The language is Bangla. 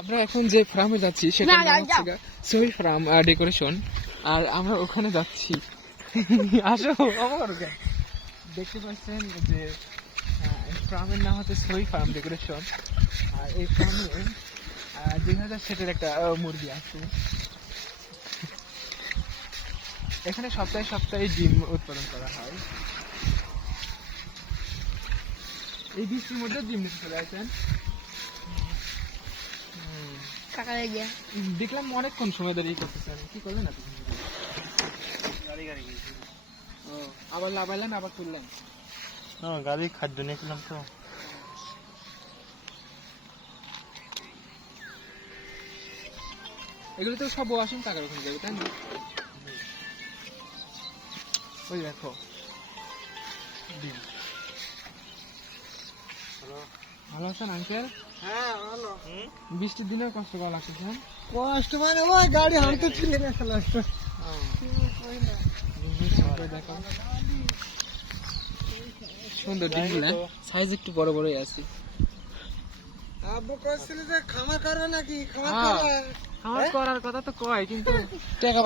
আমরা এখন যে ফার্মে যাচ্ছি সেটা হচ্ছে সোহিল ফার্ম ডেকোরেশন, আর আমরা ওখানে যাচ্ছি। আসো আমার ওখানে দেখতে পাচ্ছেন যে ফার্মের নাম হচ্ছে সোহিল ফার্ম ডেকোরেশন। আর এই ফার্মে 2000 সেটের একটা মুরগি আছে। এখানে সপ্তাহে সপ্তাহে ডিম উৎপাদন করা হয়। এই বৃষ্টির মধ্যে ডিম নিতে চলে আসেন। দেখলাম অনেকক্ষণ সময় দাঁড়িয়ে করতেছেন, কি করলেন আপনি? আবার লাগাইলেন আবার তুললেন? গাড়ি খাদ্য নিয়েছিলাম তো। এগুলো তো সব ওয়াশিং টাকার ওখানে যাবে, তাই না? ওই দেখো ডিম। ভালো আছেন আঙ্কেল? হ্যাঁ ভালো। বৃষ্টির দিনেও কষ্ট করা লাগছে। কষ্ট মানে ওই গাড়ি হাঁটতে ছিল না কষ্ট। সুন্দর ডিমগুলো, সাইজ একটু বড় বড়ই আছে। আব্বু কইছিল যে খামার করবে নাকি? খামার করার কথা তো কয়, কিন্তু টাকা